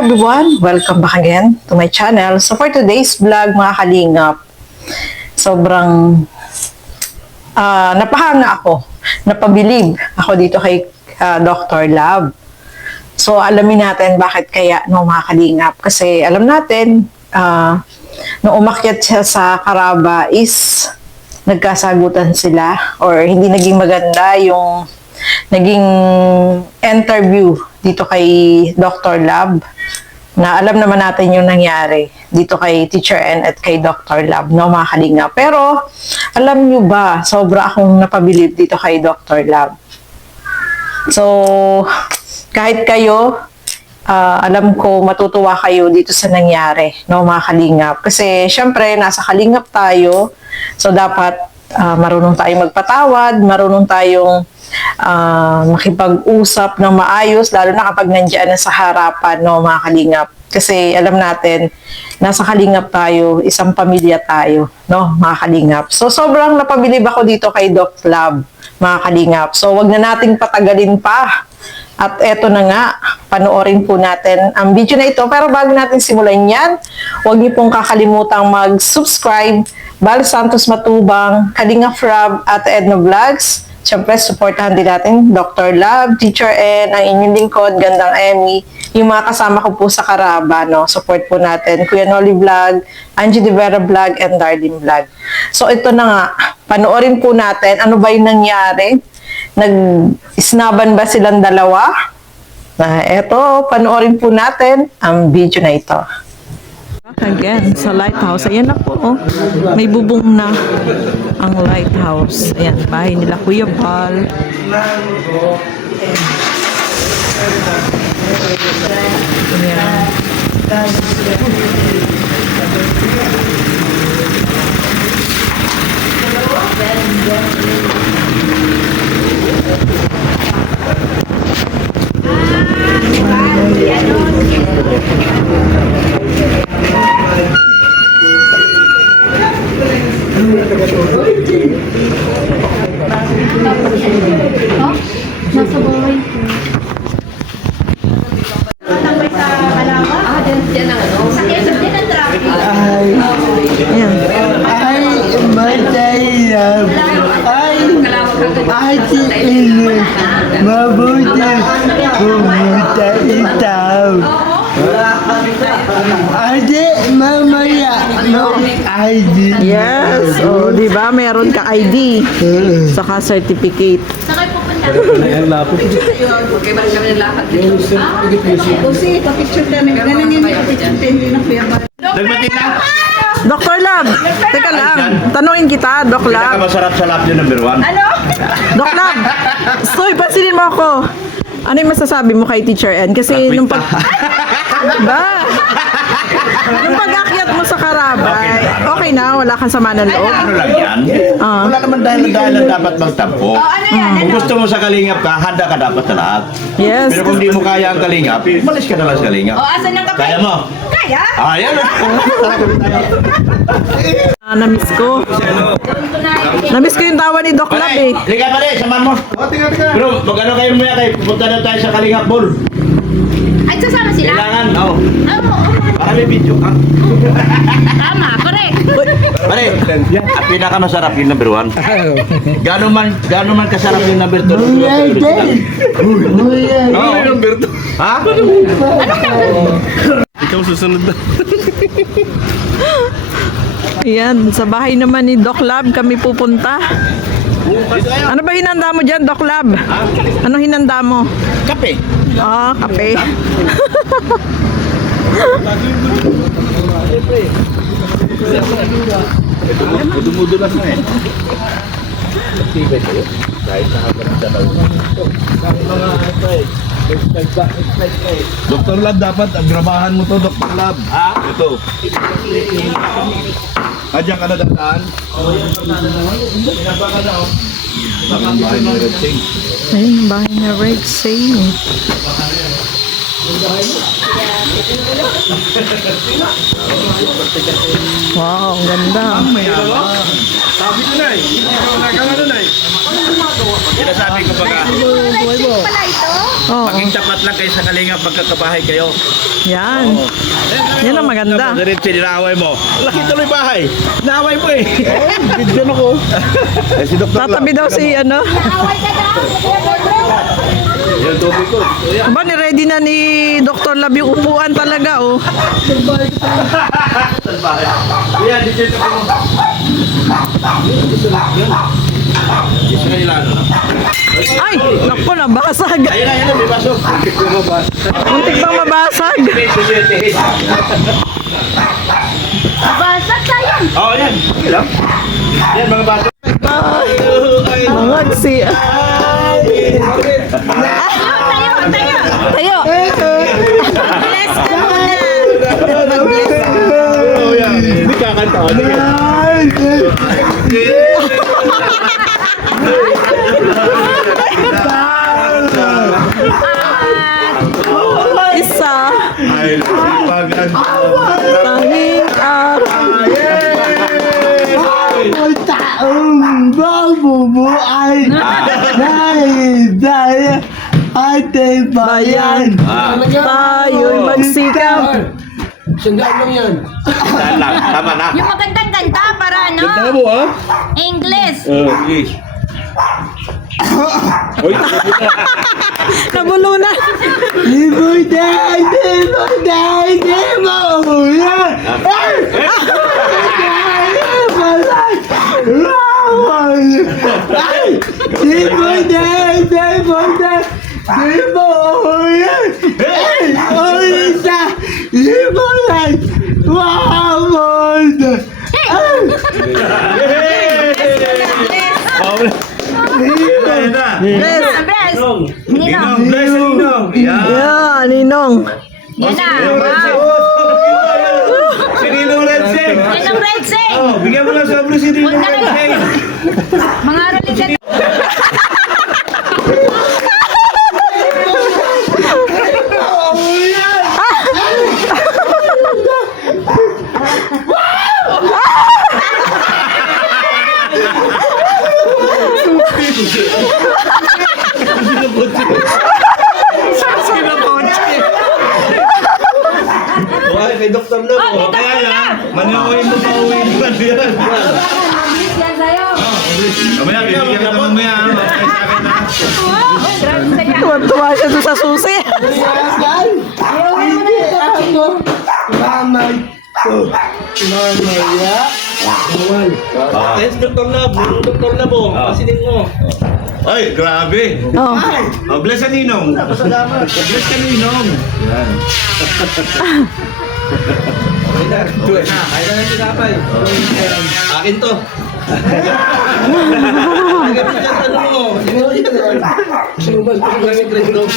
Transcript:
everyone! Welcome back again to my channel. So for today's vlog mga kalingap, sobrang napahanga ako, napabilib ako dito kay Dr. Love. So alamin natin bakit kaya mga kalingap. Kasi alam natin, nung umakyat siya sa Caraba is nagkasagutan sila or hindi naging maganda yung naging interview dito kay Dr. Love, na alam naman natin yung nangyari dito kay Teacher N at kay Dr. Love, mga kalinga. Pero, alam nyo ba, sobra akong napabilib dito kay Dr. Love. So, kahit kayo, alam ko matutuwa kayo dito sa nangyari, mga kalingap. Kasi, syempre, nasa kalingap tayo, so dapat marunong tayong magpatawad, marunong tayong makipag-usap ng maayos, lalo na kapag nandiyan na sa harapan, mga kalingap. Kasi alam natin, nasa kalingap tayo, isang pamilya tayo, mga kalingap. So, sobrang napabilib ako dito kay Doc Love, mga kalingap. So, wag na nating patagalin pa. At eto na nga, panoorin po natin ang video na ito. Pero bago natin simulan yan, huwag niyo pong kakalimutang mag-subscribe, Bal Santos Matubang, Kalingap Rob at Edna Vlogs. Siyempre, supportahan din natin Dr. Love, Teacher N, ang inyong lingkod, Gandang Emmy, yung mga kasama ko po sa Caraba, support po natin, Kuya Noli Vlog, Angie De Vera Vlog, and Darlene Vlog. So, ito na nga, panoorin po natin, ano ba yung nangyari? Nag-snaban ba silang dalawa? Eto, panoorin po natin ang video na ito. Again, sa lighthouse. Ayan na po, may bubong na ang lighthouse. Ayan, bahay nila Kuya Bal. Ayan. Nasa bahay ko. Diyan ang ano? Sakit ang traffic. Ay, matayam. Ay, mabuti pumunta itaw. Ate, mamaya, no ID. Yes, di ba? Meron ka ID. Saka certificate. Sakay pupunta. Okay, balik kami ng lakad dito. Kasi pa-picture kami. Ganun yun yung picture tayo ng Kuya Bal. Dr. Love, teka lang. Tanungin kita, Doc Love. Pinakamasarap sa lap yung number 1. Doc Love, Soy, pansinin mo ako. Ano yung masasabi mo kay Teacher N? Kasi nung pag... Ba? Nung pag-akyat mo sa Carabay, okay na, wala kang sama ng loob. Ano lang yan? Wala naman dahil dapat magtampo. Kung gusto mo sa kalingap ka, handa ka dapat sa lahat. Yes. Pero kung di mo kaya ang kalingap, malis ka na lang sa kalingap. Asan ang kape? Kaya mo? Kaya? Ayan. Namiss ko. Namiss ko yung tawa ni Doc Love eh. Liga pa rin, samahan mo. Bro, mag-ano kayo muna kayo, pupunta na tayo sa kalingap ball. Ay, sasama sila? Kailangan, oo. Oo. Para may video. Tama, correct. Pare, ang pinakamasarap yung number 1. Gano'n man kasarap yung number 2. Oo, number 2. Ha? Ikaw susunod na. Ayan, sa bahay naman ni Doc Love kami pupunta. Ano ba hinanda mo dyan, Doc Love? Ano hinanda mo? Kape. Kape. Dumudulas na eh. Kahit nakapagdalaw. Dr. Lab, dapat agrabahan mo to, Dr. Lab. Ha? Ito. Diyan ka na dadaan? Ayun, bahay na Red Sing. Wow, ang ganda. Sabi ko na eh. Nagkano na eh. Sinasabi ko baga, Oh, maging tapat lang kayo sa kalingap pagkakabahay kayo. yan. Yan ang maganda. Diretso ninaaway mo. Laki tuloy bahay. Naaway mo eh. Bigyan ako. Si Dr. Tatabi daw si ano. Yan, dobi ko. Ba, ni-ready na ni Dr. Lab yung upuan talaga, oh. Yan, dito ko mo. Dito na nila ano. Ay, naku, nabasag. Ayun na, may baso. Muntik bang mabasag. Basag tayo. Oo, yan. Okay lang. Yan, mga baso. Mga si... Tayo. Bless ka muna. Oo, yan. Hindi kakanta. Isa. Ay, paganda. Tanging araw. Ang taong mabubuhay dahil ating bayan. Tayo'y magsikap. Sandaan lang yan. Saan lang? Tama na. Yung magandang kanta para ano? Ganda mo ha? English. English. Uy, Nabulunan. Ibu dahil, di mo uyan. Ibu dahil, di mo uyan. Ulisa, ibu dahil, wawon. Bless. Bless. Ninong. Bless Ninong. Yan. Yeah, Ninong. Yan na. Wow. Si Ninong Rensing. Ninong Rensing. Oh, bigyan mo lang sobre si Huwag Ninong na kayo. Rensing. Mga religion. Wala kay Dr. Love. Oh, Kaya lang, manawin mo pa uwi naman yan. Yan sa'yo. Mamaya, bibigyan ka naman mo yan. Okay, sa akin na. Grabe sa'yo. Tuwa siya doon sa susi. Hindi ako mamay ko. Mamaya. Yes, Dr. Love. Dr. Love mo. Pasilin mo. Ay, grabe. Oh. Oh, bless ka Ninong. Bless ka Ninong. Yan. Okay na. Kaya na tinapay. Akin to. Ano mo? Sino ba? Sino ba? Sino ba?